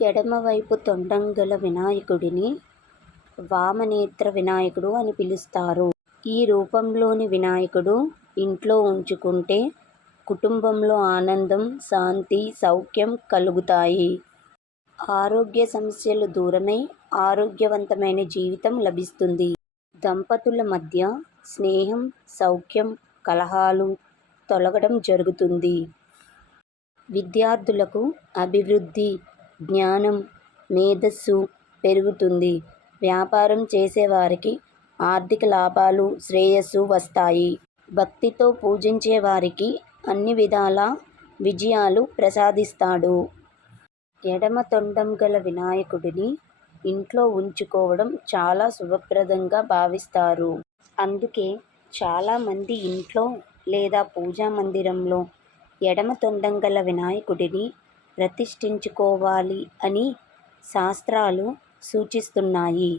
ఎడమవైపు తొండం గల వినాయకుడిని వామనేత్ర వినాయకుడు అని పిలుస్తారు. ఈ రూపంలోని వినాయకుడు ఇంట్లో ఉంచుకుంటే కుటుంబంలో ఆనందం, శాంతి, సౌఖ్యం కలుగుతాయి. ఆరోగ్య సమస్యలు దూరమై ఆరోగ్యవంతమైన జీవితం లభిస్తుంది. దంపతుల మధ్య స్నేహం, సౌఖ్యం, కలహాలు తొలగడం జరుగుతుంది. విద్యార్థులకు అభివృద్ధి, జ్ఞానం, మేధస్సు పెరుగుతుంది. వ్యాపారం చేసేవారికి ఆర్థిక లాభాలు, శ్రేయస్సు వస్తాయి. భక్తితో పూజించే వారికి అన్ని విధాల విజయాలు ప్రసాదిస్తాడు. ఎడమ తొండం గల వినాయకుడిని ఇంట్లో ఉంచుకోవడం చాలా శుభప్రదంగా భావిస్తారు. అందుకే చాలామంది ఇంట్లో లేదా పూజా మందిరంలో ఎడమ తొండం గల వినాయకుడిని ప్రతిష్ఠించుకోవాలి అని శాస్త్రాలు సూచిస్తున్నాయి.